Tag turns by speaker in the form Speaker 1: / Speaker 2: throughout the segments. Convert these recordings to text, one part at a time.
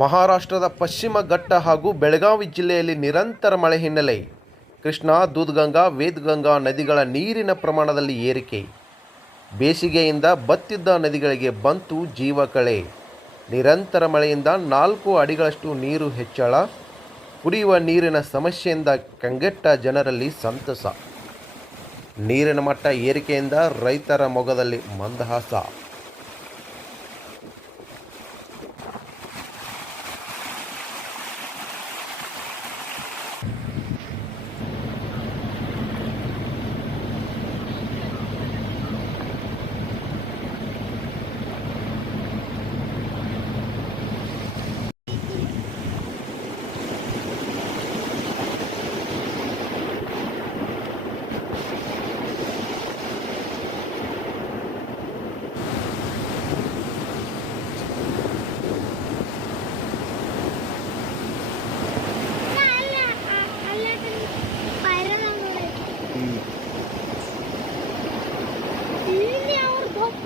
Speaker 1: ಮಹಾರಾಷ್ಟ್ರದ ಪಶ್ಚಿಮ ಘಟ್ಟ ಹಾಗೂ ಬೆಳಗಾವಿ ಜಿಲ್ಲೆಯಲ್ಲಿ ನಿರಂತರ ಮಳೆ ಹಿನ್ನೆಲೆ. ಕೃಷ್ಣಾ, ದೂದ್ಗಂಗಾ, ವೇದ್ಗಂಗಾ ನದಿಗಳ ನೀರಿನ ಪ್ರಮಾಣದಲ್ಲಿ ಏರಿಕೆ. ಬೇಸಿಗೆಯಿಂದ ಬತ್ತಿದ್ದ ನದಿಗಳಿಗೆ ಬಂತು ಜೀವಕಳೆ ನಿರಂತರ ಮಳೆಯಿಂದ ನಾಲ್ಕು ಅಡಿಗಳಷ್ಟು ನೀರು ಹೆಚ್ಚಳ. ಕುಡಿಯುವ ನೀರಿನ ಸಮಸ್ಯೆಯಿಂದ ಕಂಗೆಟ್ಟ ಜನರಲ್ಲಿ ಸಂತಸ. ನೀರಿನ ಮಟ್ಟ ಏರಿಕೆಯಿಂದ ರೈತರ ಮೊಗದಲ್ಲಿ ಮಂದಹಾಸ.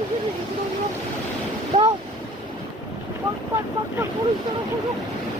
Speaker 2: Go! Fuck, fuck, fuck, fuck, police, fuck, fuck, fuck.